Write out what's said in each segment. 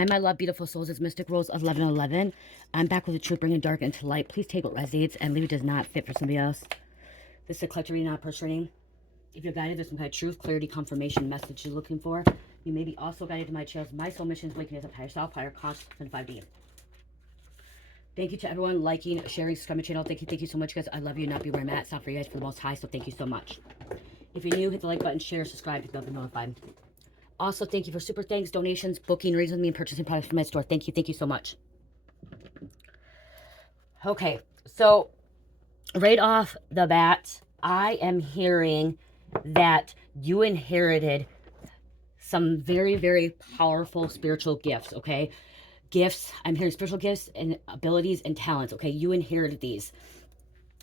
Hi, my love, beautiful souls. It's Mystic Rose of 1111. I'm back with the truth, bringing dark into light. Please take what resonates and leave it does not fit for somebody else. This is a collective reading, not a personal reading. If you're guided, there's some kind of truth, clarity, confirmation message you're looking for. You may be also guided to my channels. My soul mission is waking us up higher self, higher consciousness, and 5D. Thank you to everyone liking, sharing, subscribing to the channel. Thank you so much, guys. I love you, not be where I'm at. It's not for you guys, for the most high, so thank you so much. If you're new, hit the like button, share, subscribe to be notified. Also, thank you for super thanks, donations, booking, readings with me, and purchasing products from my store. Thank you so much. Okay, so right off the bat, I am hearing that you inherited some very, very powerful spiritual gifts, okay? Gifts, I'm hearing spiritual gifts and abilities and talents, okay? You inherited these.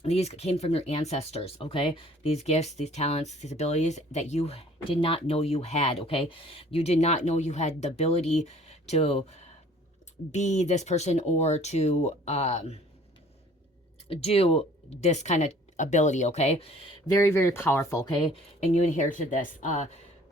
These came from your ancestors, okay? These gifts, these talents, these abilities that you did not know you had, okay? You did not know you had the ability to be this person or to do this kind of ability, okay? Very, very powerful, okay? And you inherited this.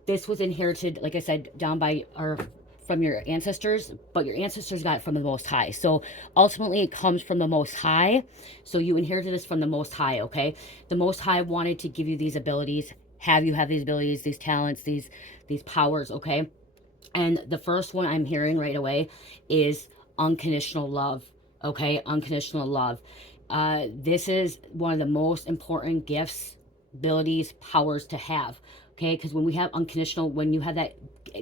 This was inherited, like I said, down by our from your ancestors, but your ancestors got it from the Most High. So ultimately it comes from the Most High. So you inherited this from the Most High, okay? The Most High wanted to give you these abilities, have you have these abilities, these talents, these powers, okay? And the first one I'm hearing right away is unconditional love, okay? Unconditional love. This is one of the most important gifts, abilities, powers to have, okay? Because when we have unconditional, when you have that,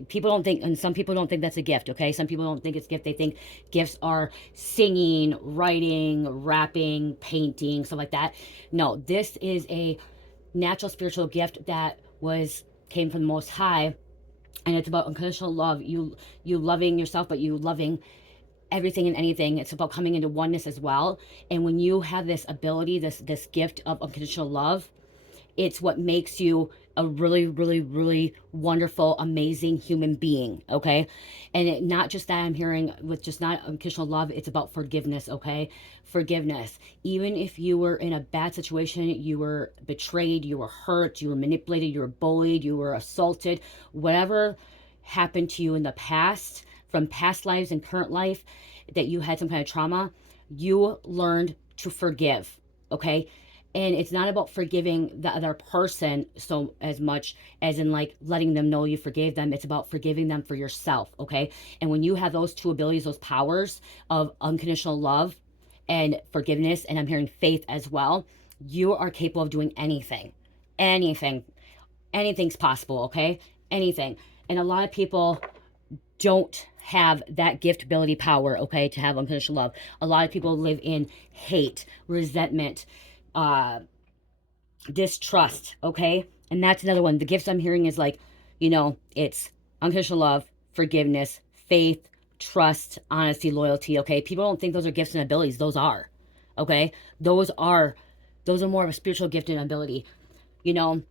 people don't think, and some people don't think that's a gift, okay? Some people don't think it's a gift. They think gifts are singing, writing, rapping, painting, stuff like that. No, this is a natural spiritual gift that came from the Most High, and it's about unconditional love. You loving yourself, but you loving everything and anything. It's about coming into oneness as well. And when you have this ability, this gift of unconditional love, it's what makes you a really, really, really wonderful, amazing human being, okay? And not just that, I'm hearing with just not unconditional love, it's about forgiveness, okay? Forgiveness. Even if you were in a bad situation, you were betrayed, you were hurt, you were manipulated, you were bullied, you were assaulted, whatever happened to you in the past, from past lives and current life, that you had some kind of trauma, you learned to forgive, okay? And it's not about forgiving the other person so as much as in like letting them know you forgave them. It's about forgiving them for yourself, okay? And when you have those two abilities, those powers of unconditional love and forgiveness, and I'm hearing faith as well, you are capable of doing anything. Anything. Anything's possible, okay? Anything. And a lot of people don't have that gift, ability, power, okay, to have unconditional love. A lot of people live in hate, resentment, distrust, okay? And that's another one. The gifts I'm hearing is like, it's unconditional love, forgiveness, faith, trust, honesty, loyalty, okay? People don't think those are gifts and abilities. Those are, okay? Those are more of a spiritual gift and ability, not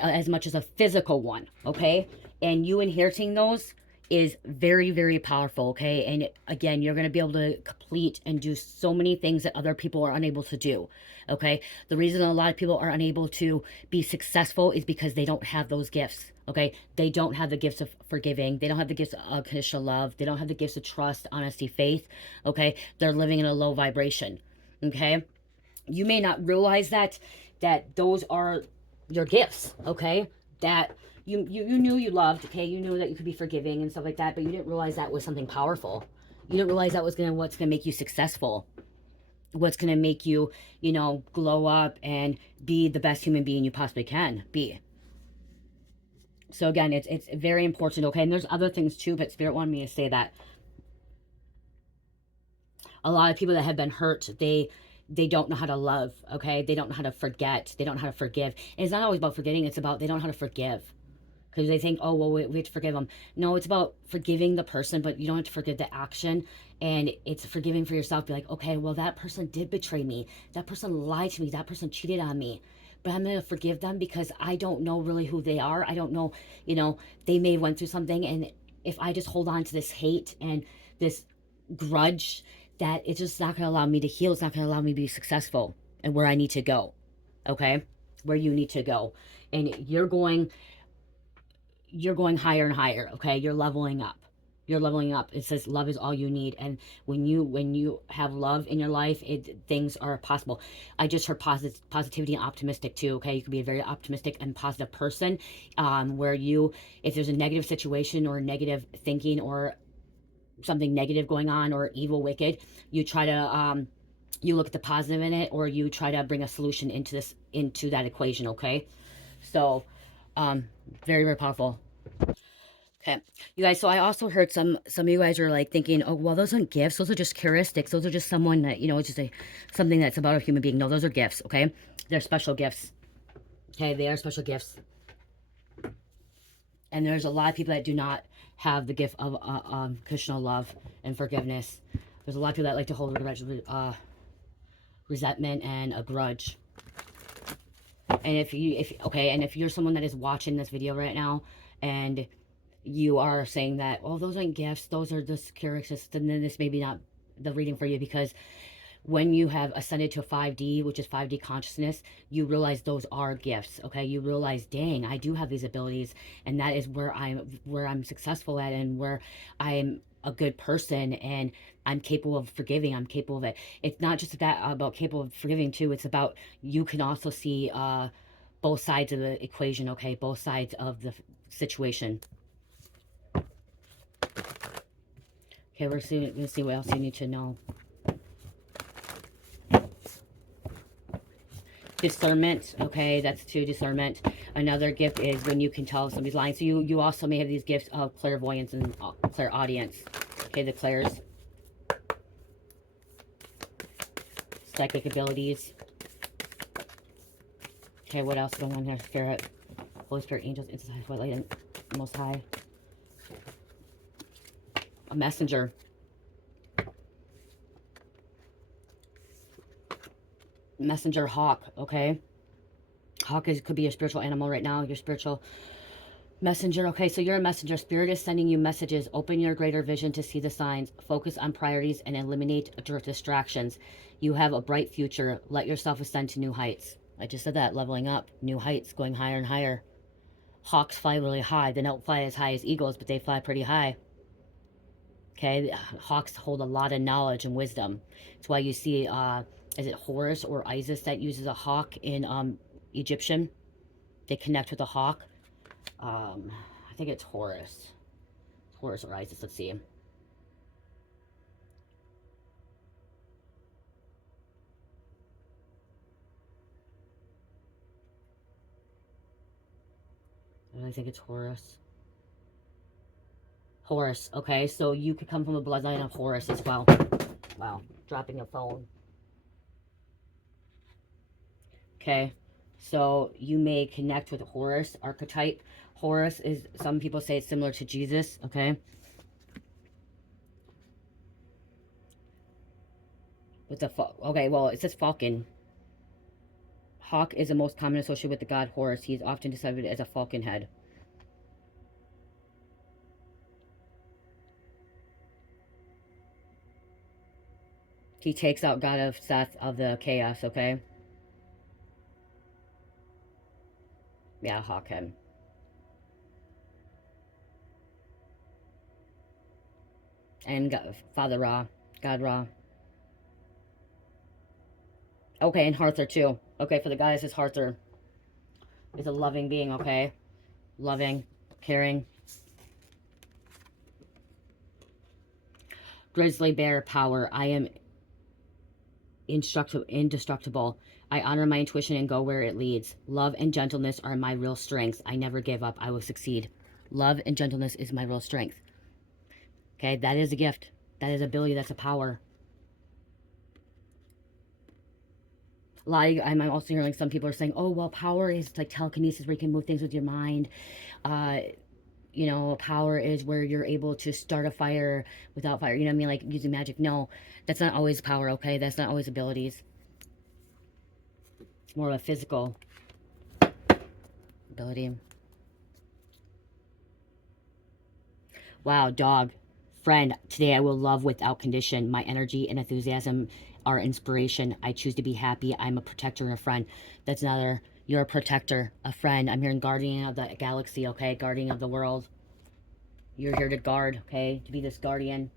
as much as a physical one, okay? And you inheriting those is very, very powerful, okay? And again, you're going to be able to complete and do so many things that other people are unable to do, okay? The reason a lot of people are unable to be successful is because they don't have those gifts, okay? They don't have the gifts of forgiving. They don't have the gifts of unconditional love. They don't have the gifts of trust, honesty, faith, okay? They're living in a low vibration, okay? You may not realize that those are your gifts, okay? That you knew you loved, okay? You knew that you could be forgiving and stuff like that, but you didn't realize that was something powerful. You didn't realize that was what's gonna make you successful. What's gonna make you, glow up and be the best human being you possibly can be. So again, it's very important, okay? And there's other things too, but Spirit wanted me to say that. A lot of people that have been hurt, they don't know how to love, okay? They don't know how to forget. They don't know how to forgive. And it's not always about forgetting. It's about they don't know how to forgive. Because they think, oh, well, we have to forgive them. No, it's about forgiving the person, but you don't have to forgive the action. And it's forgiving for yourself. Be like, okay, well, that person did betray me. That person lied to me. That person cheated on me. But I'm going to forgive them because I don't know really who they are. I don't know, they may have went through something. And if I just hold on to this hate and this grudge, that it's just not going to allow me to heal. It's not going to allow me to be successful and where I need to go, okay? Where you need to go. And you're going higher and higher, okay? You're leveling up, You're leveling up. It says love is all you need. And when you have love in your life, things are possible. I just heard positivity and optimistic too. Okay, you can be a very optimistic and positive person, where if there's a negative situation or negative thinking or something negative going on or evil, wicked, you try to you look at the positive in it, or you try to bring a solution into that equation. Okay, so very, very powerful. Okay, you guys, so I also heard some of you guys are like thinking, oh, well, those aren't gifts. Those are just heuristics. Those are just someone that, it's just something that's about a human being. No, those are gifts, okay? They're special gifts. Okay, they are special gifts. And there's a lot of people that do not have the gift of unconditional love and forgiveness. There's a lot of people that like to hold resentment and a grudge. And if you're someone that is watching this video right now and you are saying that, oh, those aren't gifts, those are just characteristics, then this may be not the reading for you, because when you have ascended to 5D, which is 5D consciousness, you realize those are gifts. Okay, you realize, dang, I do have these abilities, and that is where I'm successful at, and where I'm a good person, and I'm capable of forgiving. I'm capable of it. It's not just that about capable of forgiving too. It's about, you can also see both sides of the equation. Okay, both sides of the situation. Okay, we're going to see what else you need to know. Discernment, okay, that's 2, discernment. Another gift is when you can tell if somebody's lying. So you also may have these gifts of clairvoyance and clairaudience. Okay, the clairs. Psychic abilities. Okay, what else is going on here? Spirit, Holy Spirit, angels, inside, white light, and Most High. A messenger. Messenger hawk, okay? Hawk could be your spiritual animal right now, your spiritual messenger. Okay, so you're a messenger. Spirit is sending you messages. Open your greater vision to see the signs. Focus on priorities and eliminate distractions. You have a bright future. Let yourself ascend to new heights. I just said that, leveling up, new heights, going higher and higher. Hawks fly really high. They don't fly as high as eagles, but they fly pretty high. Okay, hawks hold a lot of knowledge and wisdom. That's why you see, is it Horus or Isis that uses a hawk in Egyptian? They connect with a hawk. I think it's Horus. Horus or Isis, let's see. I think it's Horus. Horus, okay, so you could come from a bloodline of Horus as well. Wow, dropping a phone. Okay, so you may connect with Horus archetype. Horus is, some people say it's similar to Jesus, okay? With the, okay, well, it says falcon. Hawk is the most common associated with the god Horus. He is often described as a falcon head. He takes out God of Seth of the chaos, okay? Yeah, hawk him. And God, Father Ra, God Ra. Okay, and Harther too. Okay, for the goddess is Harther. Is a loving being, okay? Loving, caring. Grizzly bear power. I am indestructible. I honor my intuition and go where it leads. Love and gentleness are my real strengths. I never give up. I will succeed. Love and gentleness is my real strength. Okay, that is a gift. That is ability. That's a power. Like, I'm also hearing some people are saying, oh, well, power is like telekinesis, where you can move things with your mind. You know, power is where you're able to start a fire without fire. You know what I mean? Like using magic. No, that's not always power, okay? That's not always abilities. It's more of a physical ability. Wow, dog. Friend, today I will love without condition. My energy and enthusiasm are inspiration. I choose to be happy. I'm a protector and a friend. That's another, you're a protector, a friend. I'm hearing guardian of the galaxy, okay? Guardian of the world. You're here to guard, okay? To be this guardian.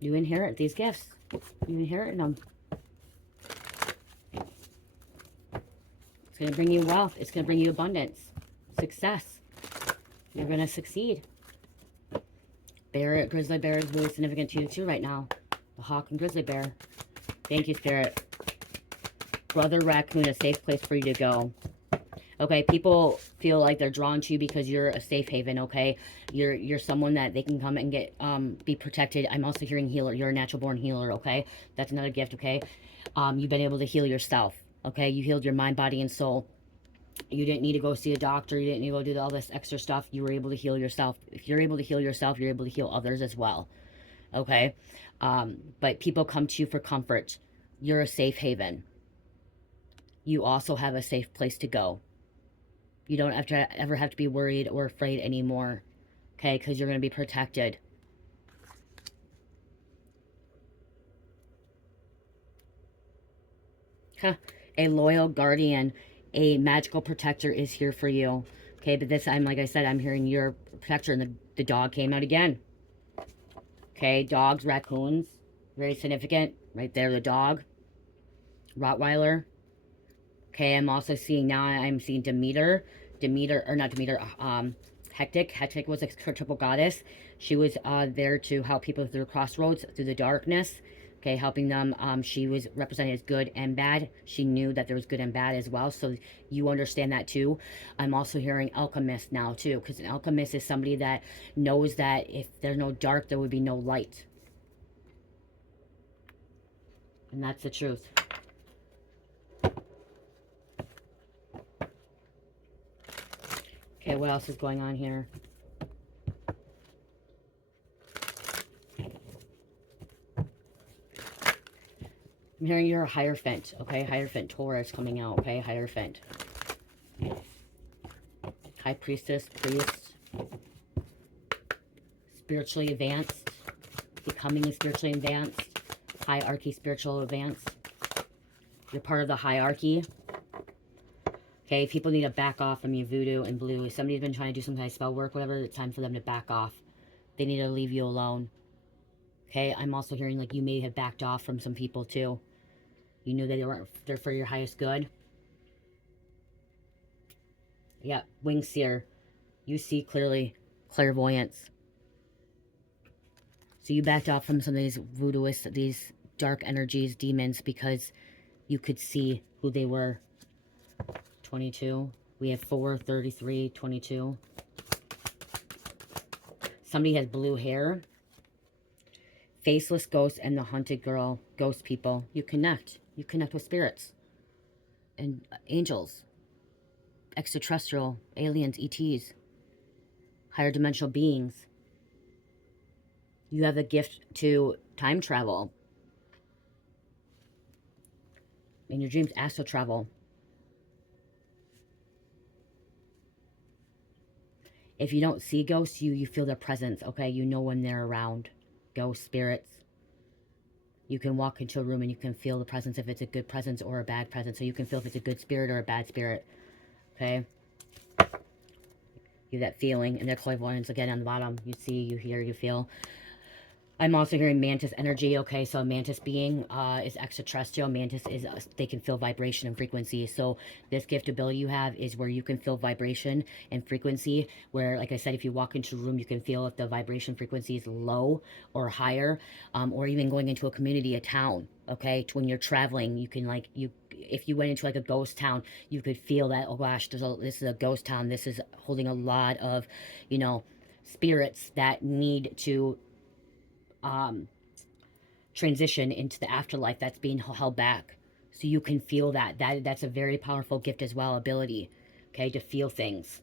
You inherit these gifts. You inherit them. It's going to bring you wealth. It's going to bring you abundance. Success. You're going to succeed. Bear, grizzly bear is really significant to you too right now. The hawk and grizzly bear. Thank you, Spirit. Brother raccoon, a safe place for you to go. Okay, people feel like they're drawn to you because you're a safe haven, okay? You're someone that they can come and get, be protected. I'm also hearing healer. You're a natural born healer, okay? That's another gift, okay? You've been able to heal yourself, okay? You healed your mind, body, and soul. You didn't need to go see a doctor. You didn't need to go do all this extra stuff. You were able to heal yourself. If you're able to heal yourself, you're able to heal others as well, okay? But people come to you for comfort. You're a safe haven. You also have a safe place to go. You don't ever have to be worried or afraid anymore, okay? Because you're going to be protected. Huh. A loyal guardian, a magical protector is here for you, okay? But this time, like I said, I'm hearing your protector, and the dog came out again. Okay, dogs, raccoons, very significant. Right there, the dog. Rottweiler. Okay, I'm also seeing now, I'm seeing Demeter, or not Demeter, Hectic. Hectic was a triple goddess. She was there to help people through crossroads, through the darkness. Okay, helping them. She was represented as good and bad. She knew that there was good and bad as well, so you understand that too. I'm also hearing alchemist now too, because an alchemist is somebody that knows that if there's no dark, there would be no light. And that's the truth. Okay, what else is going on here? I'm hearing you're a Hierophant, okay? Hierophant Taurus coming out, okay? Hierophant. High Priestess, Priest. Spiritually advanced. Becoming spiritually advanced. Hierarchy, spiritual advance. You're part of the hierarchy. Okay, people need to back off from your voodoo and blue. If somebody's been trying to do some kind of spell work, whatever, it's time for them to back off. They need to leave you alone. Okay, I'm also hearing like you may have backed off from some people too. You knew that they weren't there for your highest good. Yeah, wing seer. You see clearly. Clairvoyance. So you backed off from some of these voodooists, these dark energies, demons, because you could see who they were. 22. We have 4, 33, 22. Somebody has blue hair. Faceless ghost and the hunted girl. Ghost people. You connect. You connect with spirits. And angels. Extraterrestrial. Aliens. ETs. Higher dimensional beings. You have the gift to time travel. In your dreams, astral travel. If you don't see ghosts, you feel their presence, okay? You know when they're around. Ghost spirits. You can walk into a room and you can feel the presence if it's a good presence or a bad presence. So you can feel if it's a good spirit or a bad spirit, okay? You have that feeling, and their clairvoyance again on the bottom. You see, you hear, you feel. I'm also hearing mantis energy, okay? So a mantis being is extraterrestrial. Mantis is, they can feel vibration and frequency. So this gift ability you have is where you can feel vibration and frequency, where, like I said, if you walk into a room, you can feel if the vibration frequency is low or higher, or even going into a community, a town, okay? When you're traveling, you can, like, if you went into like a ghost town, you could feel that, oh gosh, this is a ghost town. This is holding a lot of, you know, spirits that need to transition into the afterlife that's being held back. So you can feel that. That's a very powerful gift as well, ability, okay, to feel things.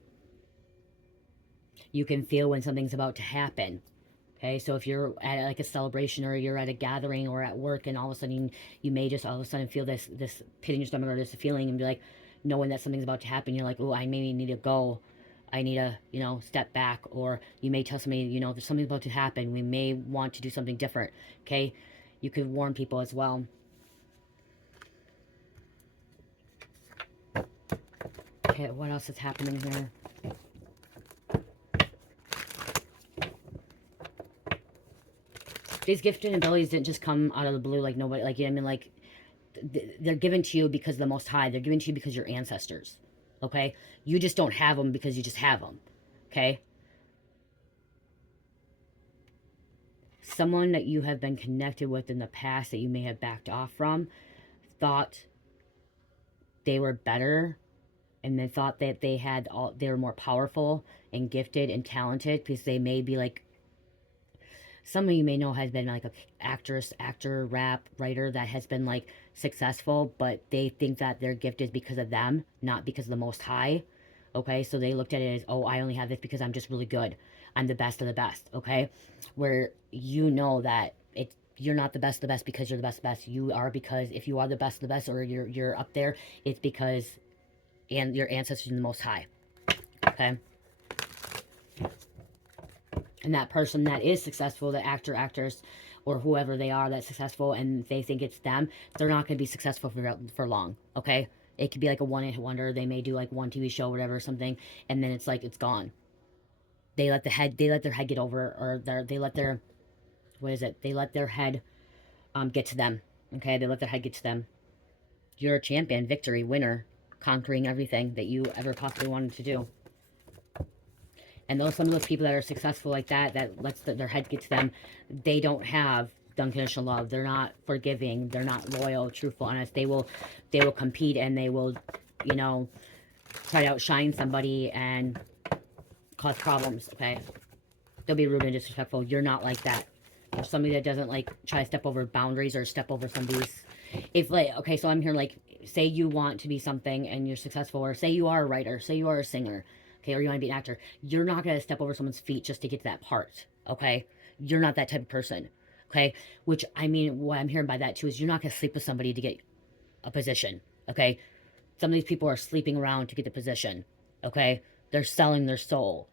You can feel when something's about to happen. Okay, so if you're at like a celebration or you're at a gathering or at work, and all of a sudden you may just all of a sudden feel this pit in your stomach or this feeling and be like, knowing that something's about to happen, you're like, oh, I maybe need to go. I need to, you know, step back. Or you may tell somebody, you know, there's something about to happen. We may want to do something different. Okay? You could warn people as well. Okay, what else is happening here? These gifted abilities didn't just come out of the blue like nobody, like, you know what I mean? Like, they're given to you because of the Most High. They're given to you because your ancestors. Okay? You just don't have them because you just have them. Okay? Someone that you have been connected with in the past that you may have backed off from thought they were better, and they thought that they were more powerful and gifted and talented because they may be like, some of you may know has been like a actor, rap, writer that has been like successful, but they think that their gift is because of them, not because of the Most High. Okay, so they looked at it as, oh, I only have this because I'm just really good. I'm the best of the best. Okay, where you know that you're not the best of the best because you're the best of the best. You are, because if you are the best of the best, or you're up there, it's because and your ancestors in the Most High. Okay. And that person that is successful, the actors, or whoever they are that's successful, and they think it's them, they're not going to be successful for long, okay? It could be like a one-hit wonder. They may do like one TV show, whatever, something, and then it's like, it's gone. They let their head get over, or they let their, what is it? They let their head get to them, okay? They let their head get to them. You're a champion, victory, winner, conquering everything that you ever possibly wanted to do. And some of those people that are successful like that lets their head get to them, they don't have unconditional love. They're not forgiving. They're not loyal, truthful, honest. They will compete, and they will, you know, try to outshine somebody and cause problems, okay? They'll be rude and disrespectful. You're not like that. You're somebody that doesn't, like, try to step over boundaries or step over somebody's... If, like, okay, so I'm here, like, say you want to be something and you're successful, or say you are a writer, say you are a singer, okay, or you want to be an actor, you're not going to step over someone's feet just to get to that part, okay? You're not that type of person, okay? Which, I mean, what I'm hearing by that, too, is you're not going to sleep with somebody to get a position, okay? Some of these people are sleeping around to get the position, okay? They're selling their soul.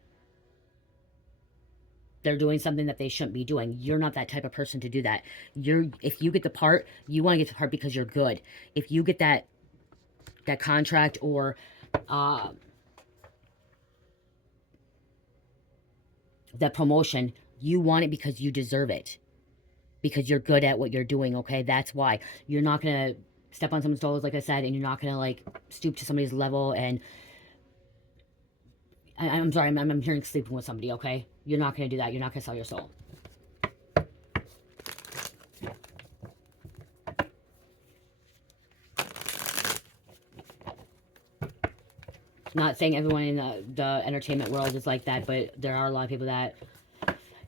They're doing something that they shouldn't be doing. You're not that type of person to do that. If you get the part, you want to get the part because you're good. If you get that contract, or... that promotion, you want it because you deserve it, because you're good at what you're doing, okay? That's why. You're not gonna step on someone's toes, like I said, and you're not gonna, like, stoop to somebody's level. And I'm sorry, I'm hearing sleeping with somebody, okay? You're not gonna do that. You're not gonna sell your soul. Not saying everyone in the entertainment world is like that, but there are a lot of people that,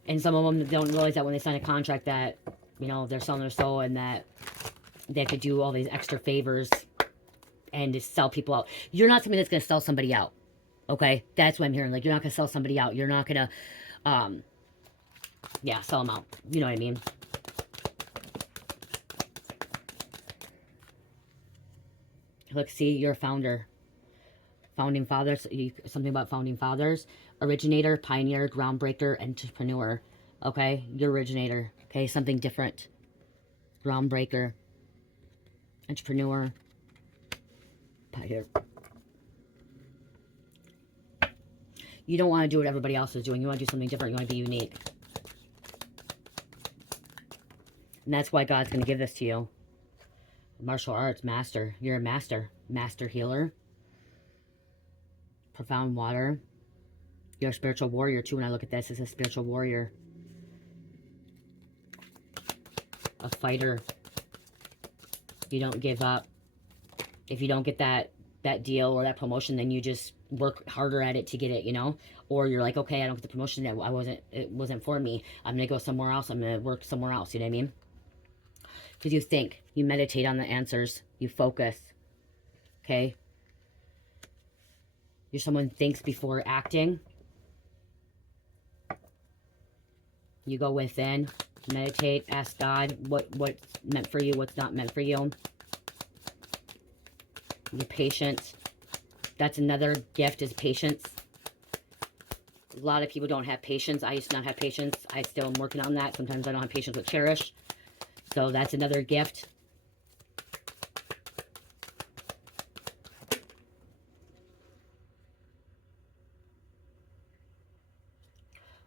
and some of them don't realize that when they sign a contract that, you know, they're selling their soul, and that they could do all these extra favors and just sell people out. You're not somebody that's going to sell somebody out, okay? That's what I'm hearing. Like, you're not going to sell somebody out. You're not going to, yeah, sell them out. You know what I mean? Look, see, you're a founder. Founding fathers, something about founding fathers. Originator, pioneer, groundbreaker, entrepreneur. Okay? You're originator. Okay? Something different. Groundbreaker. Entrepreneur. Pioneer. You don't want to do what everybody else is doing. You want to do something different. You want to be unique. And that's why God's going to give this to you. Martial arts, master. You're a master. Master healer. Profound water. You're a spiritual warrior too. When I look at this, it's a spiritual warrior. A fighter. You don't give up. If you don't get that deal or that promotion, then you just work harder at it to get it, you know? Or you're like, okay, I don't get the promotion, that it wasn't for me. I'm gonna go somewhere else. I'm gonna work somewhere else. You know what I mean? Because you think, you meditate on the answers, you focus. Okay? You're someone who thinks before acting. You go within, meditate, ask God what's meant for you, what's not meant for you. You're patient. That's another gift, is patience. A lot of people don't have patience. I used to not have patience. I still am working on that. Sometimes I don't have patience with Cherish. So that's another gift.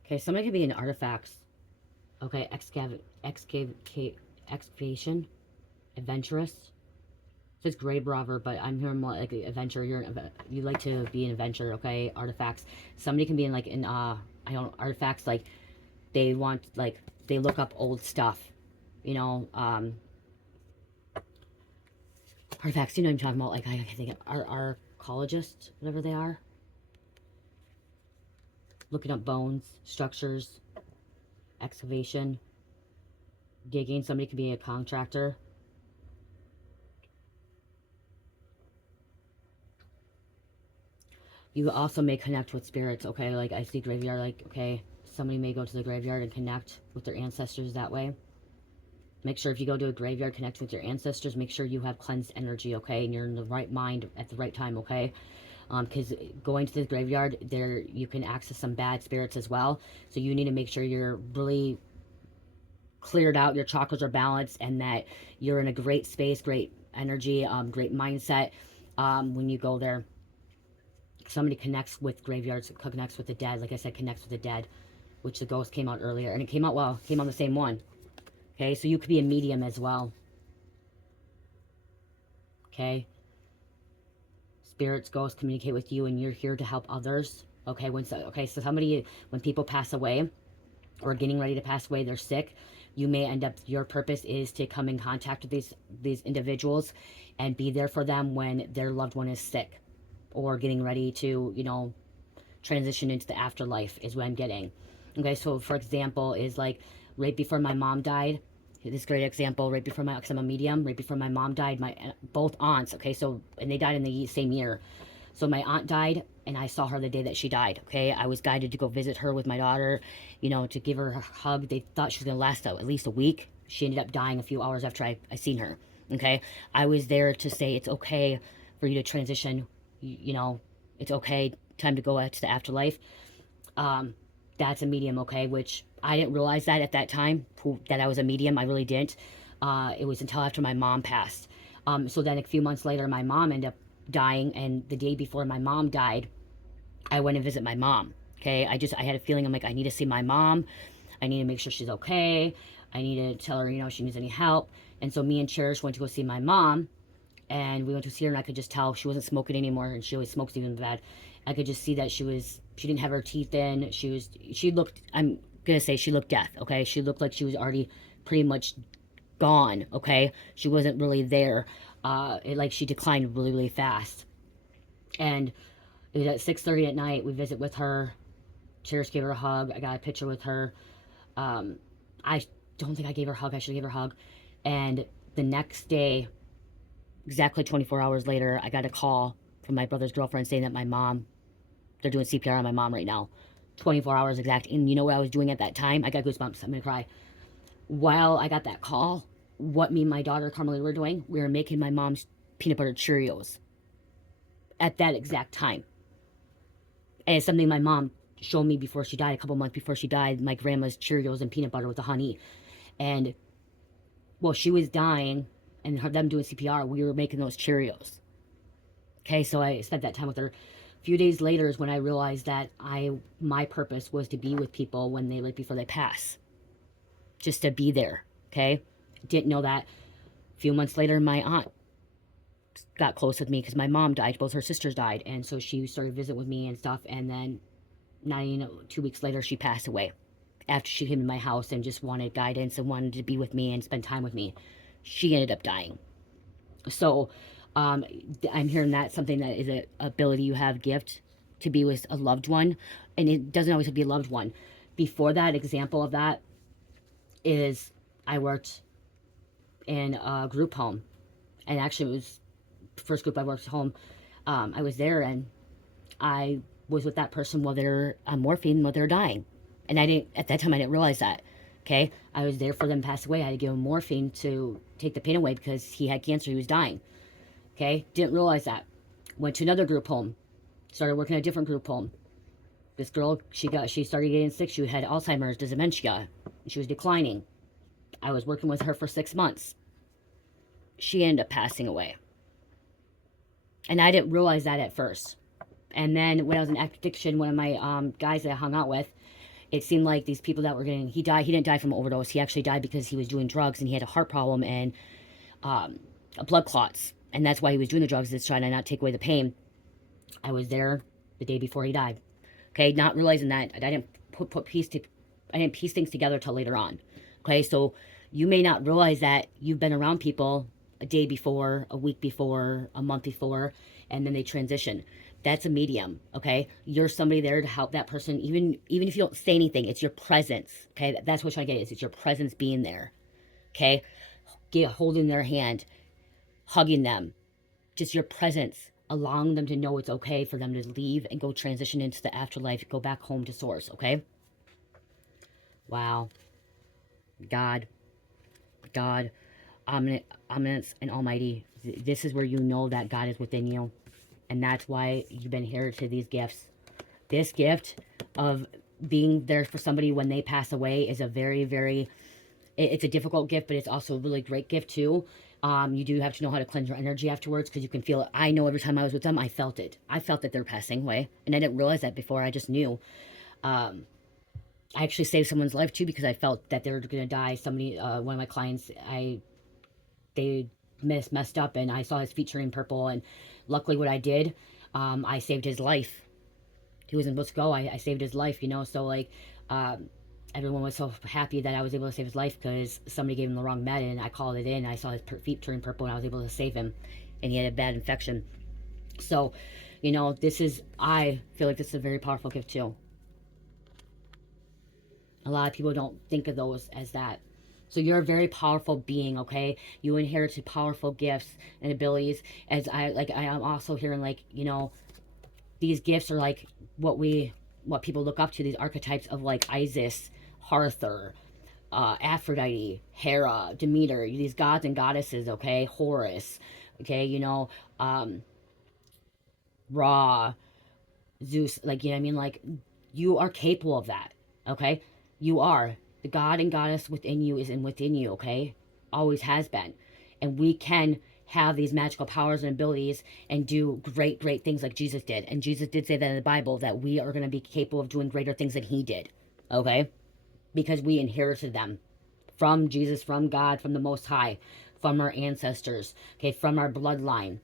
Okay, somebody could be in artifacts. Okay, excavation, adventurous. It says grave robber, but I'm hearing more like adventure. You like to be an adventure, okay? Artifacts. Somebody can be in like in I don't artifacts, like they want, like they look up old stuff, you know. Artifacts. You know what I'm talking about? Like I think archaeologists, whatever they are. Looking up bones, structures, excavation, digging. Somebody could be a contractor. You also may connect with spirits, okay? Like I see graveyard, like, okay, somebody may go to the graveyard and connect with their ancestors that way. Make sure if you go to a graveyard, connect with your ancestors, make sure you have cleansed energy, okay? And you're in the right mind at the right time, okay? Because going to the graveyard, there you can access some bad spirits as well. So you need to make sure you're really cleared out, your chakras are balanced, and that you're in a great space, great energy, great mindset when you go there. Somebody connects with graveyards, connects with the dead. Like I said, connects with the dead, which the ghost came out earlier. And it came out, well, came on the same one. Okay, so you could be a medium as well. Okay. Spirits, ghosts communicate with you, and you're here to help others. Okay, so somebody, when people pass away, or getting ready to pass away, they're sick, you may end up, your purpose is to come in contact with these individuals and be there for them when their loved one is sick or getting ready to, you know, transition into the afterlife is what I'm getting. Okay, so for example, is like right before my mom died, this great example, right before because I'm a medium, right before my mom died, my both aunts, okay, so, and they died in the same year. So my aunt died, and I saw her the day that she died, okay? I was guided to go visit her with my daughter, you know, to give her a hug. They thought she was going to last at least a week. She ended up dying a few hours after I seen her, okay? I was there to say it's okay for you to transition, you know, it's okay, time to go out to the afterlife. That's a medium, okay? Which I didn't realize that at that time, that I was a medium. I really didn't. It was until after my mom passed. So then a few months later, my mom ended up dying, and the day before my mom died, I went and visit my mom. Okay, I had a feeling, I'm like, I need to see my mom. I need to make sure she's okay. I need to tell her, you know, if she needs any help. And so me and Cherish went to go see my mom, and we went to see her, and I could just tell she wasn't smoking anymore, and she always smokes even bad. I could just see that she didn't have her teeth in. She looked, I'm gonna say she looked death, okay? She looked like she was already pretty much gone, okay? She wasn't really there. Like she declined really, really fast. And it was at 6:30 at night. We visit with her. Cherish gave her a hug. I got a picture with her. I don't think I gave her a hug. I should have gave her a hug. And the next day, exactly 24 hours later, I got a call from my brother's girlfriend saying that my mom, they're doing CPR on my mom right now. 24 hours exact. And you know what I was doing at that time? I got goosebumps. I'm going to cry. While I got that call, what me and my daughter Carmelita were doing, we were making my mom's peanut butter Cheerios at that exact time. And it's something my mom showed me before she died, a couple months before she died, my grandma's Cheerios and peanut butter with the honey. And while she was dying and them doing CPR, we were making those Cheerios. Okay, so I spent that time with her. A few days later is when I realized that my purpose was to be with people when they, like, before they pass. Just to be there, okay? Didn't know that. A few months later, my aunt got close with me because my mom died. Both her sisters died. And so she started to visit with me and stuff. And then, not, you know, 2 weeks later, she passed away. After she came to my house and just wanted guidance and wanted to be with me and spend time with me. She ended up dying. So, I'm hearing that something that is an ability you have, gift, to be with a loved one. And it doesn't always have to be a loved one. Before that, example of that is I worked in a group home. And actually it was the first group I worked home. I was there, and I was with that person while they're on morphine, while they're dying. And I didn't, at that time, I didn't realize that. Okay. I was there for them to pass away. I had to give him morphine to take the pain away because he had cancer. He was dying. Okay. Didn't realize that. Went to another group home. Started working at a different group home. This girl, she started getting sick. She had Alzheimer's, dementia. She was declining. I was working with her for 6 months. She ended up passing away. And I didn't realize that at first. And then when I was in active addiction, one of my guys that I hung out with, it seemed like these people that were getting, he didn't die from an overdose. He actually died because he was doing drugs and he had a heart problem and blood clots. And that's why he was doing the drugs, is trying to not take away the pain. I was there the day before he died. Okay, not realizing that. I didn't I didn't piece things together till later on. Okay, so you may not realize that you've been around people a day before, a week before, a month before, and then they transition. That's a medium, okay? You're somebody there to help that person, even if you don't say anything. It's your presence, okay? That's what I get. It's your presence being there, okay? Holding their hand, hugging them, just your presence, allowing them to know it's okay for them to leave and go transition into the afterlife, go back home to source, okay? Wow. God, omniscience and almighty. This is where you know that God is within you. And that's why you've been inherited these gifts. This gift of being there for somebody when they pass away is a very, very, it's a difficult gift, but it's also a really great gift too. You do have to know how to cleanse your energy afterwards, because you can feel it. I know every time I was with them, I felt it. I felt that they're passing away. And I didn't realize that before. I just knew. I actually saved someone's life too, because I felt that they were going to die. Somebody, one of my clients, they messed up, and I saw his feet turning purple, and luckily what I did, I saved his life. He wasn't supposed to go. I saved his life, you know. So like, everyone was so happy that I was able to save his life, because somebody gave him the wrong med, and I called it in. I saw his feet turn purple, and I was able to save him, and he had a bad infection. So, you know, I feel like this is a very powerful gift too. A lot of people don't think of those as that. So you're a very powerful being, okay? You inherited powerful gifts and abilities. As I am also hearing, like, you know, these gifts are like what people look up to, these archetypes of like Isis, Hathor, Aphrodite, Hera, Demeter, these gods and goddesses, okay? Horus, okay? You know, Ra, Zeus, like, you know what I mean? Like, you are capable of that, okay? You are. The God and goddess within you is within you, okay? Always has been. And we can have these magical powers and abilities and do great, great things like Jesus did. And Jesus did say that in the Bible, that we are going to be capable of doing greater things than he did, okay? Because we inherited them from Jesus, from God, from the Most High, from our ancestors, okay? From our bloodline.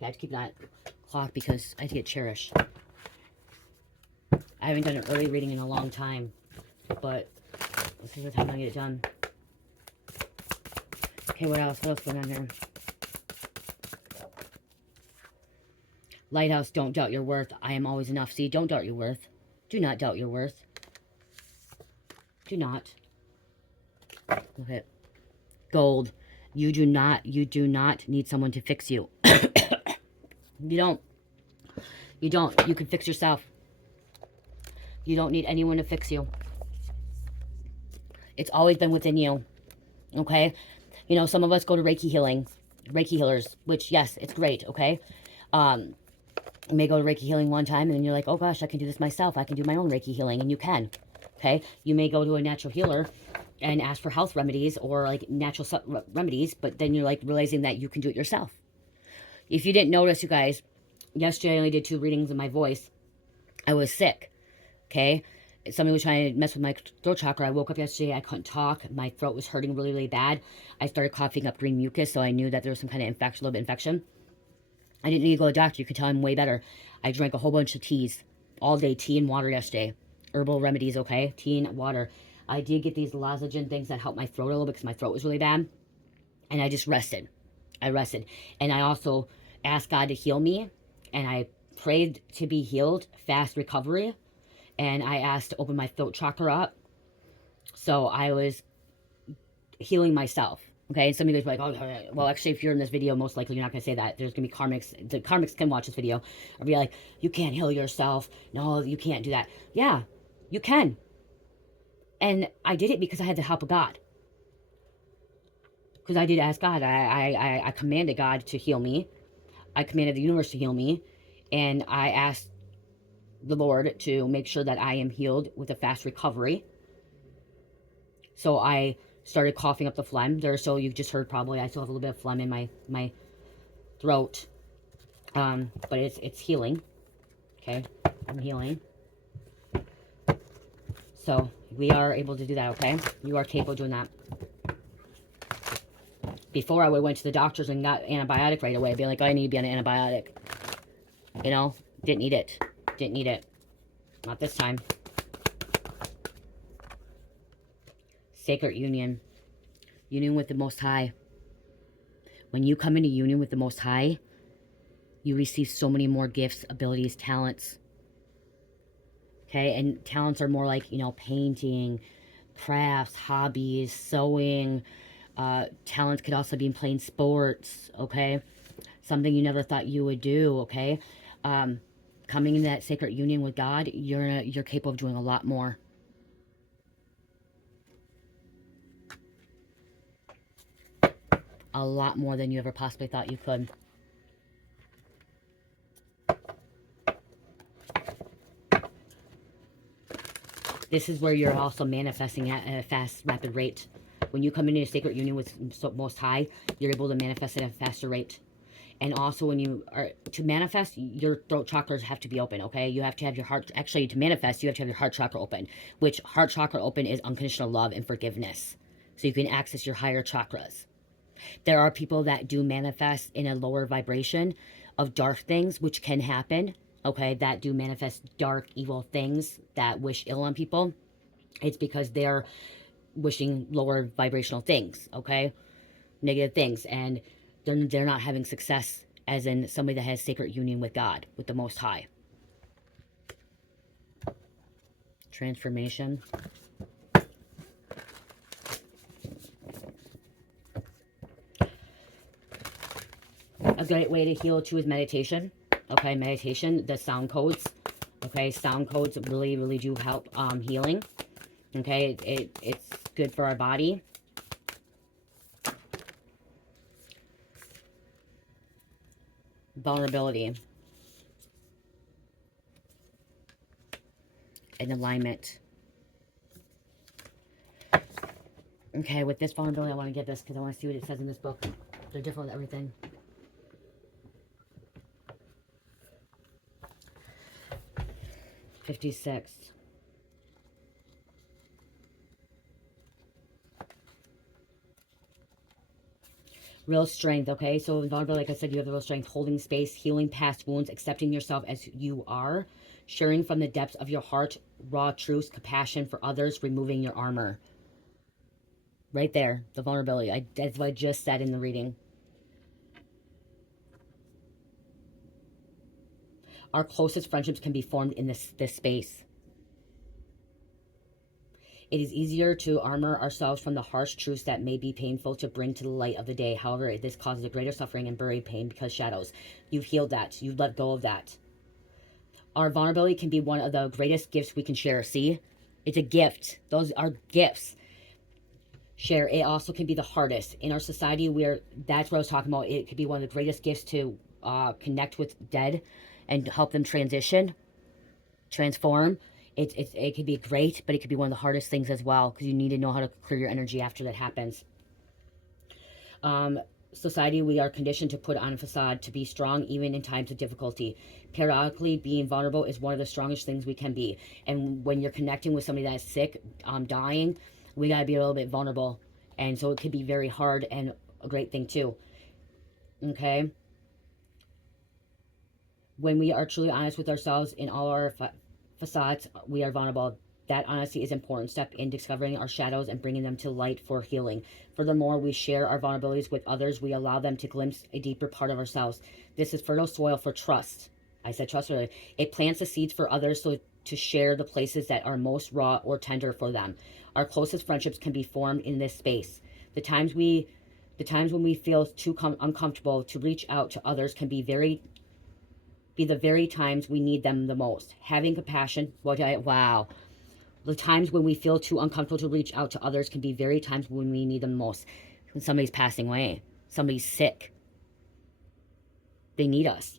I have to keep that clock because I have to get cherished. I haven't done an early reading in a long time, but this is the time I get it done. Okay, what else? What else going on here? Lighthouse, don't doubt your worth. I am always enough. See, don't doubt your worth. Do not doubt your worth. Do not. Okay. Gold. You do not need someone to fix you. You don't. You don't. You can fix yourself. You don't need anyone to fix you. It's always been within you. Okay? You know, some of us go to Reiki healers, which, yes, it's great, okay? You may go to Reiki healing one time, and then you're like, oh gosh, I can do this myself. I can do my own Reiki healing, and you can, okay? You may go to a natural healer and ask for health remedies or like natural remedies, but then you're like realizing that you can do it yourself. If you didn't notice, you guys, yesterday I only did 2 readings of my voice. I was sick, okay? Somebody was trying to mess with my throat chakra. I woke up yesterday. I couldn't talk. My throat was hurting really, really bad. I started coughing up green mucus, so I knew that there was some kind of infection, a little bit infection. I didn't need to go to a doctor. You could tell I'm way better. I drank a whole bunch of teas. All day, tea and water yesterday. Herbal remedies, okay? Tea and water. I did get these lozenge things that helped my throat a little bit because my throat was really bad. And I just rested. I rested. And I also asked God to heal me. And I prayed to be healed, fast recovery. And I asked to open my throat chakra up. So I was healing myself. Okay, and some of you guys are like, oh, well, actually, if you're in this video, most likely you're not going to say that. There's going to be karmics. The karmics can watch this video or be like, you can't heal yourself. No, you can't do that. Yeah, you can. And I did it because I had the help of God. Because I did ask God. I commanded God to heal me. I commanded the universe to heal me. And I asked the Lord to make sure that I am healed with a fast recovery. So I started coughing up the phlegm. So you just heard probably I still have a little bit of phlegm in my throat. But it's healing. Okay, I'm healing. So we are able to do that, okay? You are capable of doing that. Before I would have went to the doctors and got antibiotic right away. Being like, I need to be on an antibiotic. You know, didn't need it. Didn't need it. Not this time. Sacred union. Union with the Most High. When you come into union with the Most High, you receive so many more gifts, abilities, talents. Okay, and talents are more like, you know, painting, crafts, hobbies, sewing. Talents could also be in playing sports, okay? Something you never thought you would do, okay? Coming in that sacred union with God, you're capable of doing a lot more. A lot more than you ever possibly thought you could. This is where you're also manifesting at a fast, rapid rate. When you come into a sacred union with Most High, you're able to manifest at a faster rate. And also when you are, to manifest, your throat chakras have to be open, okay? You have to have your heart, actually to manifest, you have to have your heart chakra open, which heart chakra open is unconditional love and forgiveness. So you can access your higher chakras. There are people that do manifest in a lower vibration of dark things, which can happen, okay? That do manifest dark, evil things that wish ill on people. It's because they're wishing lower vibrational things, okay? Negative things, and they're not having success as in somebody that has sacred union with God, with the Most High. Transformation. A great way to heal too is meditation. Okay, meditation, the sound codes. Okay, sound codes really, really do help healing. Okay, it's good for our body. Vulnerability. And alignment. Okay, with this vulnerability, I want to get this because I want to see what it says in this book. They're different with everything. $56. Real strength, okay? So in vulnerability, like I said, you have the real strength, holding space, healing past wounds, accepting yourself as you are, sharing from the depths of your heart, raw truths, compassion for others, removing your armor. Right there, the vulnerability. That's what I just said in the reading. Our closest friendships can be formed in this space. It is easier to armor ourselves from the harsh truths that may be painful to bring to the light of the day. However, this causes a greater suffering and buried pain because shadows. You've healed that. You've let go of that. Our vulnerability can be one of the greatest gifts we can share. See? It's a gift. Those are gifts. Share. It also can be the hardest. In our society, that's what I was talking about. It could be one of the greatest gifts to connect with dead and help them transition, transform. It could be great, but it could be one of the hardest things as well because you need to know how to clear your energy after that happens. Society, we are conditioned to put on a facade to be strong even in times of difficulty. Periodically, being vulnerable is one of the strongest things we can be. And when you're connecting with somebody that's sick, dying, we got to be a little bit vulnerable. And so it could be very hard and a great thing too. Okay? When we are truly honest with ourselves in all our facades, we are vulnerable. That honesty is an important step in discovering our shadows and bringing them to light for healing. Furthermore, we share our vulnerabilities with others. We allow them to glimpse a deeper part of ourselves. This is fertile soil for trust. I said trust earlier. It plants the seeds for others to share the places that are most raw or tender for them. Our closest friendships can be formed in this space. The times when we feel too uncomfortable to reach out to others can be the very times we need them the most. Having compassion. Wow. The times when we feel too uncomfortable to reach out to others can be very times when we need them most. when somebody's passing away, somebody's sick. They need us.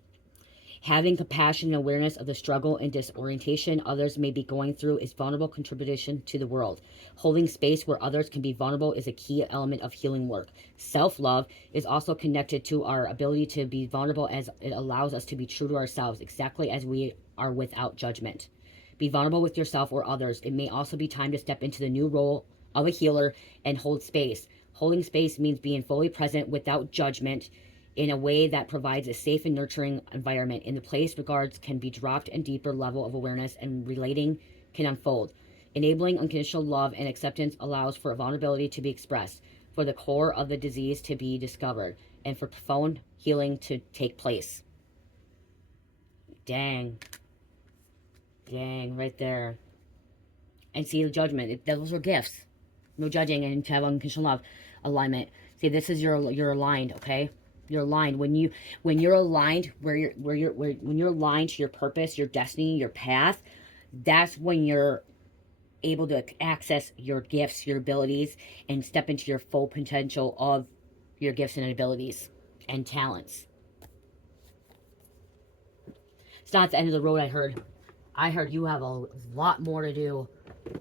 Having compassion and awareness of the struggle and disorientation others may be going through is vulnerable contribution to the world. Holding space where others can be vulnerable is a key element of healing work. Self-love is also connected to our ability to be vulnerable, as it allows us to be true to ourselves exactly as we are without judgment. Be vulnerable with yourself or others. It may also be time to step into the new role of a healer and hold space. Holding space means being fully present without judgment, in a way that provides a safe and nurturing environment. In the place, regards can be dropped and deeper level of awareness and relating can unfold. Enabling unconditional love and acceptance allows for vulnerability to be expressed, for the core of the disease to be discovered, and for profound healing to take place. Dang. Dang, right there. And see the judgment. Those are gifts. No judging, and to have unconditional love. Alignment. See, this is you're aligned, okay? You're aligned. When you're aligned, when you're aligned to your purpose, your destiny, your path, that's when you're able to access your gifts, your abilities, and step into your full potential of your gifts and abilities and talents. It's not the end of the road. I heard you have a lot more to do,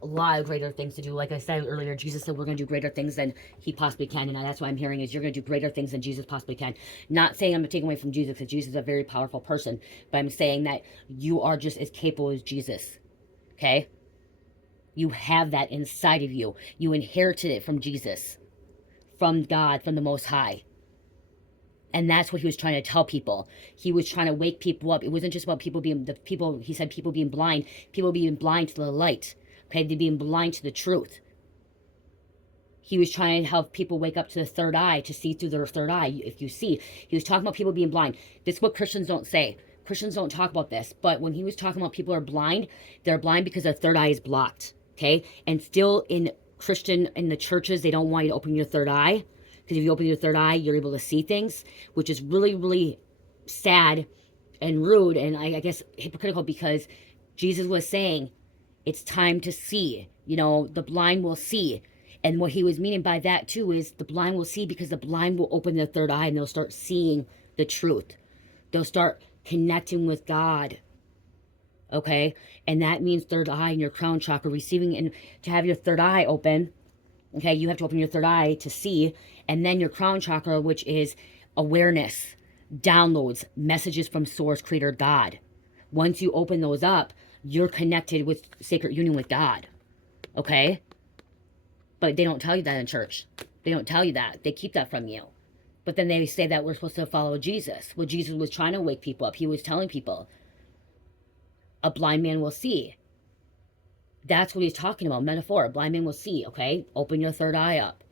a lot of greater things to do. Like I said earlier, Jesus said we're going to do greater things than he possibly can. And that's what I'm hearing is you're going to do greater things than Jesus possibly can. Not saying I'm taking away from Jesus, because Jesus is a very powerful person. But I'm saying that you are just as capable as Jesus. Okay? You have that inside of you. You inherited it from Jesus, from God, from the Most High. And that's what he was trying to tell people. He was trying to wake people up. It wasn't just about people being he said people being blind to the light. Okay, they're being blind to the truth. He was trying to help people wake up to the third eye, to see through their third eye. If you see, he was talking about people being blind. This is what Christians don't say. Christians don't talk about this. But when he was talking about people are blind, they're blind because their third eye is blocked. Okay, and still in the churches, they don't want you to open your third eye. Because if you open your third eye, you're able to see things, which is really, really sad and rude and I guess hypocritical, because Jesus was saying it's time to see. You know, the blind will see. And what he was meaning by that too is the blind will see because the blind will open their third eye and they'll start seeing the truth. They'll start connecting with God. Okay? And that means third eye in your crown chakra, receiving, and to have your third eye open. Okay, you have to open your third eye to see. And then your crown chakra, which is awareness, downloads, messages from Source, Creator, God. Once you open those up, you're connected with sacred union with God. Okay? But they don't tell you that in church. They don't tell you that. They keep that from you. But then they say that we're supposed to follow Jesus. Well, Jesus was trying to wake people up. He was telling people, a blind man will see. That's what he's talking about, metaphor. A blind man will see, okay? Open your third eye up.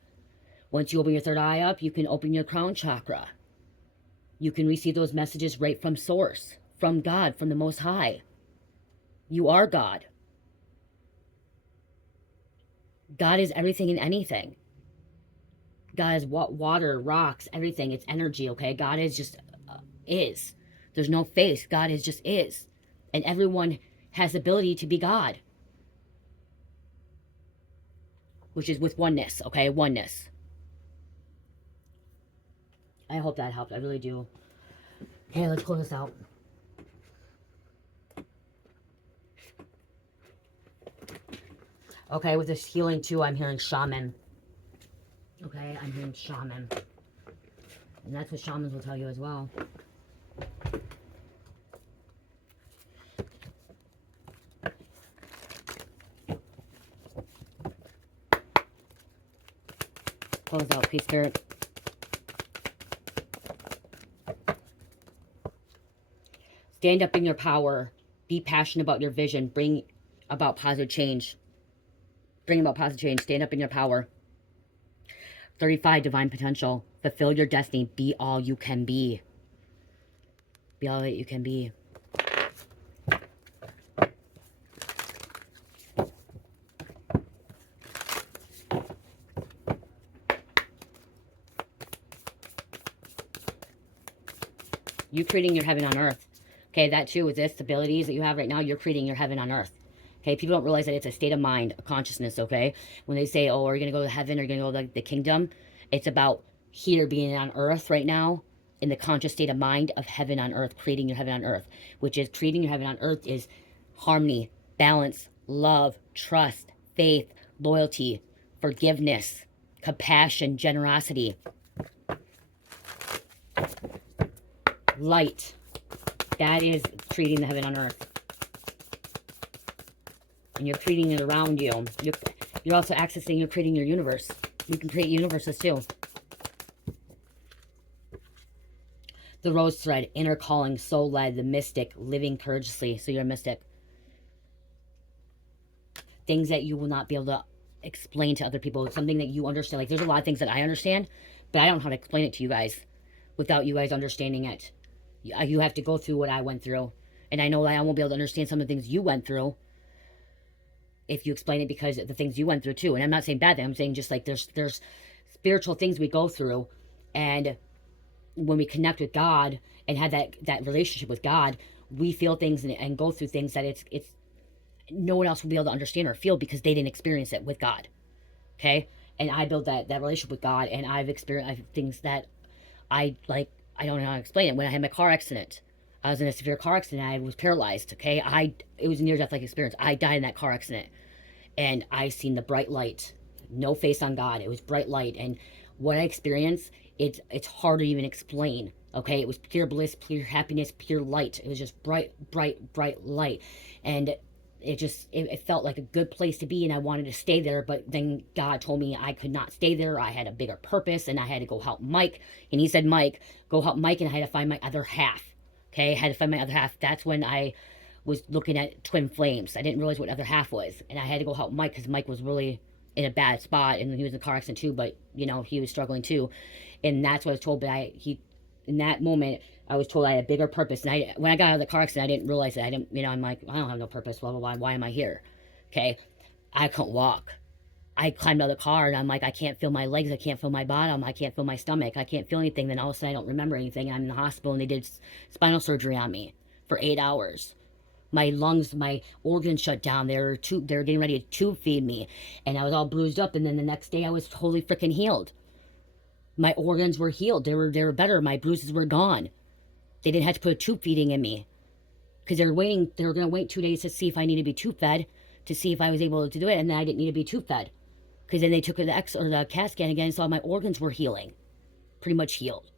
Once you open your third eye up, you can open your crown chakra. You can receive those messages right from Source, from God, from the Most High. You are God. God is everything and anything. God is water, rocks, everything. It's energy, okay? God is just is. There's no face. God is just is. And everyone has the ability to be God. Which is with oneness, okay? Oneness. I hope that helped. I really do. Okay, let's close this out. Okay, with this healing too, I'm hearing shaman. Okay, I'm hearing shaman. And that's what shamans will tell you as well. Close out, peace, spirit. Stand up in your power. Be passionate about your vision. Bring about positive change. Bring about positive change. Stand up in your power. 35, divine potential. Fulfill your destiny. Be all you can be. Be all that you can be. You creating your heaven on earth. Okay, that too is this abilities that you have right now. You're creating your heaven on earth. Okay, people don't realize that it's a state of mind, a consciousness, okay? When they say, oh, are you going to go to heaven? Are you going to go to the kingdom? It's about here being on earth right now in the conscious state of mind of heaven on earth, creating your heaven on earth, which is creating your heaven on earth is harmony, balance, love, trust, faith, loyalty, forgiveness, compassion, generosity, light. That is creating the heaven on earth. And you're creating it around you. You're also accessing, you're creating your universe. You can create universes too. The rose thread, inner calling, soul led, the mystic, living courageously. So you're a mystic. Things that you will not be able to explain to other people. Something that you understand. Like, there's a lot of things that I understand, but I don't know how to explain it to you guys without you guys understanding it. You have to go through what I went through. And I know that I won't be able to understand some of the things you went through if you explain it, because of the things you went through too. And I'm not saying bad thing. I'm saying just like there's spiritual things we go through. And when we connect with God and have that relationship with God, we feel things and go through things that it's no one else will be able to understand or feel because they didn't experience it with God. Okay? And I built that relationship with God, and I've experienced things that I don't know how to explain it. When I had my car accident, I was in a severe car accident. I was paralyzed. Okay? It was a near-death-like experience. I died in that car accident. And I seen the bright light. No face on God. It was bright light. And what I experienced, it's hard to even explain. Okay? It was pure bliss, pure happiness, pure light. It was just bright, bright, bright light. And it felt like a good place to be, and I wanted to stay there. But then God told me I could not stay there. I had a bigger purpose, and I had to go help Mike. And he said, Mike, go help Mike. And I had to find my other half. Okay? I had to find my other half. That's when I was looking at twin flames. I didn't realize what other half was. And I had to go help Mike because Mike was really in a bad spot, and he was in a car accident too, but he was struggling too. And that's what I was told. But in that moment, I was told I had a bigger purpose. And when I got out of the car accident, I didn't realize that. I'm like, I don't have no purpose, blah, blah, blah. Why am I here? Okay. I couldn't walk. I climbed out of the car, and I'm like, I can't feel my legs. I can't feel my bottom. I can't feel my stomach. I can't feel anything. Then all of a sudden, I don't remember anything. I'm in the hospital, and they did spinal surgery on me for 8 hours. My lungs, my organs shut down. They were getting ready to tube feed me, and I was all bruised up. And then the next day, I was totally freaking healed. My organs were healed. They were better. My bruises were gone. They didn't have to put a tube feeding in me because they were going to wait 2 days to see if I needed to be tube fed, to see if I was able to do it, and then I didn't need to be tube fed because then they took the CAT scan again and saw my organs were healing, pretty much healed,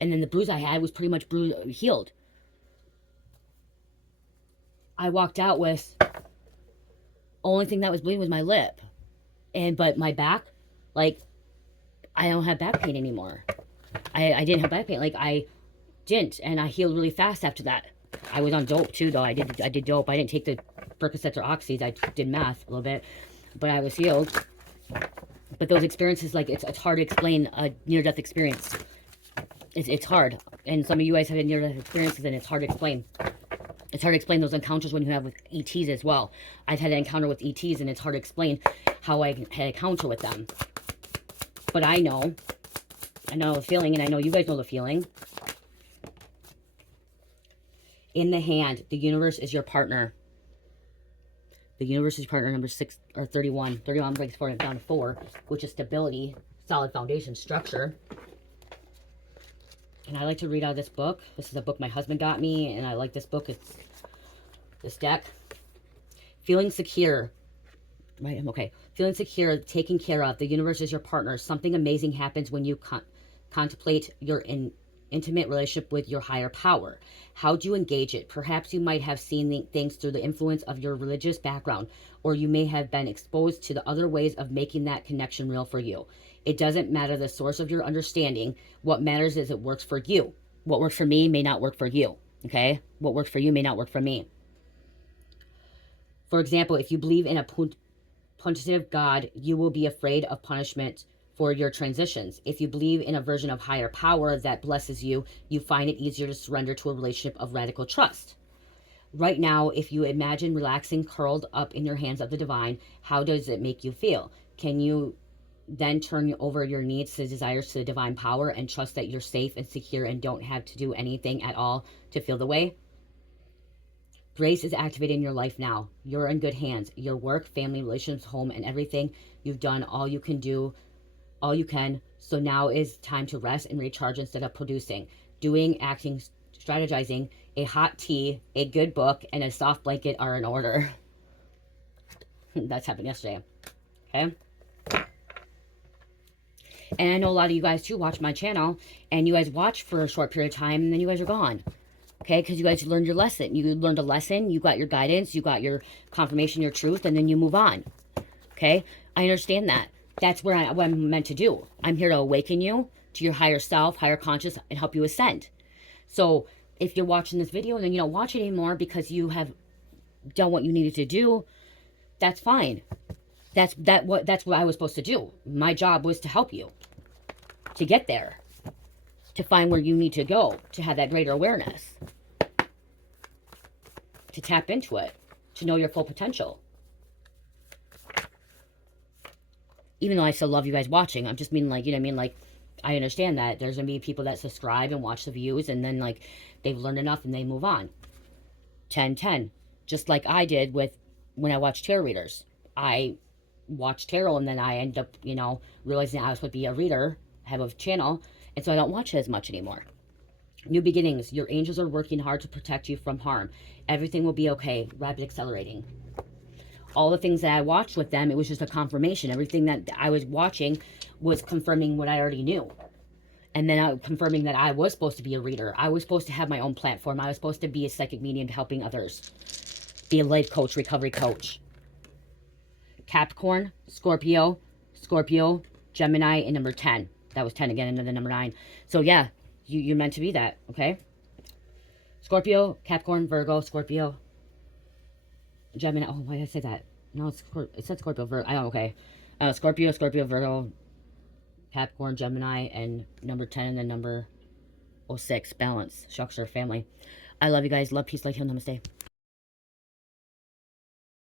and then the bruise I had was pretty much healed. I walked out with only thing that was bleeding was my lip, but my back, like, I don't have back pain anymore. I didn't have back pain, like I didn't, and I healed really fast after that. I was on dope too, though. I did dope. I didn't take the Percocets or Oxys. I did meth a little bit, but I was healed. But those experiences, like, it's hard to explain a near-death experience. It's hard, and some of you guys have near-death experiences, and it's hard to explain. It's hard to explain those encounters when you have with ETs as well. I've had an encounter with ETs, and it's hard to explain how I had an encounter with them. But I know the feeling, and I know you guys know the feeling. In the hand, the universe is your partner. The universe is your partner, number 6 or 31. 31 breaks forward down to 4, which is stability, solid foundation, structure. And I like to read out of this book. This is a book my husband got me, and I like this book. It's this deck. Feeling secure. Right, I'm okay. Feeling secure, taken care of. The universe is your partner. Something amazing happens when you contemplate your intimate relationship with your higher power. How do you engage it? Perhaps you might have seen things through the influence of your religious background, or you may have been exposed to the other ways of making that connection real for you. It doesn't matter the source of your understanding. What matters is it works for you. What works for me may not work for you. Okay? What works for you may not work for me. For example, if you believe in a punitive God, you will be afraid of punishment for your transitions. If you believe in a version of higher power that blesses you, you find it easier to surrender to a relationship of radical trust. Right now, if you imagine relaxing, curled up in your hands of the divine, how does it make you feel? Can you then turn over your needs to desires to the divine power and trust that you're safe and secure and don't have to do anything at all to feel the way? Grace is activated in your life now. You're in good hands. Your work, family, relationships, home, and everything you've done, all you can do all you can. So now is time to rest and recharge instead of producing, doing, acting, strategizing. A hot tea, a good book, and a soft blanket are in order. That's happened yesterday. Okay. And I know a lot of you guys too watch my channel, and you guys watch for a short period of time, and then you guys are gone. Okay, because you guys learned your lesson. You learned a lesson, you got your guidance, you got your confirmation, your truth, and then you move on. Okay, I understand that. That's what I'm meant to do. I'm here to awaken you to your higher self, higher conscious, and help you ascend. So if you're watching this video and then you don't watch it anymore because you have done what you needed to do, that's fine. That's what I was supposed to do. My job was to help you to get there, to find where you need to go, to have that greater awareness, to tap into it, to know your full potential. Even though I still love you guys watching, I'm just meaning, like, you know what I mean? Like, I understand that there's going to be people that subscribe and watch the views, and then, like, they've learned enough and they move on. 10-10. Just like I did with when I watched tarot readers. I watched tarot, and then I end up, you know, realizing I was supposed to be a reader, have a channel, and so I don't watch it as much anymore. New beginnings. Your angels are working hard to protect you from harm. Everything will be okay. Rapid accelerating. All the things that I watched with them, it was just a confirmation. Everything that I was watching was confirming what I already knew. And then confirming that I was supposed to be a reader. I was supposed to have my own platform. I was supposed to be a psychic medium helping others. Be a life coach, recovery coach. Capricorn, Scorpio, Gemini, and number 10. That was 10 again, and then the number 9. So yeah, you're meant to be that, okay? Scorpio, Capricorn, Virgo, Scorpio, Gemini. Oh, why did I say that? No, it said Scorpio, Virgo. I don't know, okay. Scorpio, Virgo, Capricorn, Gemini, and number 10, and then number 06, balance, structure, family. I love you guys. Love, peace, light, heal, namaste.